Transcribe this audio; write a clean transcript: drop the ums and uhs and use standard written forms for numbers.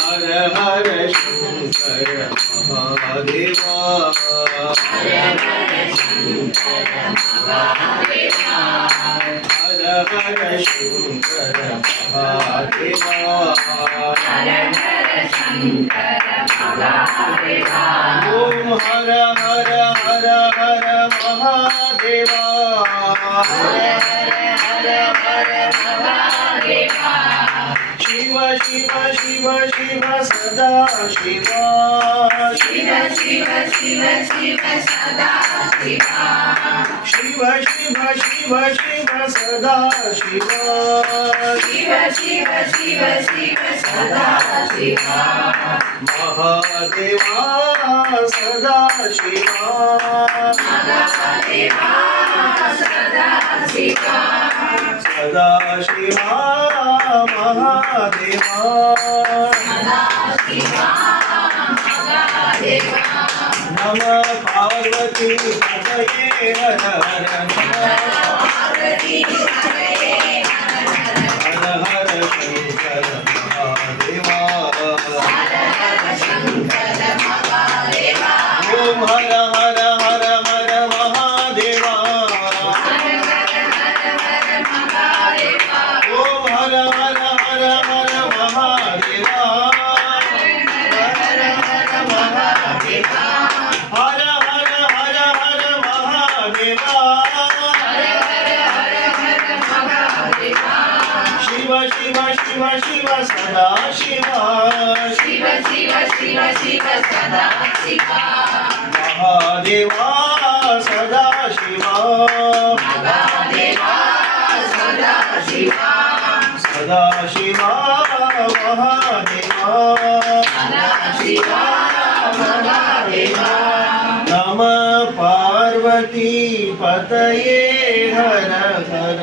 हर हर शंकर महादेवा हर हर शंकर महादेवा हर हर शंकर महादेवा हर हर शंकर महादेवा ओम हर हर हर हर महादेवा हर हर हर हर महादेवा शिव शिव शिव शिव सदा शिवा शिव शिव शिव शिव सदा शिवा शिव शिव शिव शिव सदा शिवा शिव शिव शिव शिव सदा शिवा महादेवा सदा शिवा महादेवा सदा शिवा सदा शिवा महादेवा नमः पार्वती पतये हर हर पार्वती पतये हर हर शंकर महादेवा हर हर शंकर महादेवा ओम हर हर हर हर महादेवा हर हर हर हर महादेवा ओम हर हर हर हर महादेवा हर हर महादेवा हर हर हर हर महादेवा हर हर हर हर महादेवा शिव शिव शिव शिव सदा शिवा शिव शिव शिव शिव सदा शिवा महादेवा सदा शिवा महादेवा सदा शिवा सदा शिवा महादेवा सदा शिवा महादेवा नमः पार्वती पतये हर हर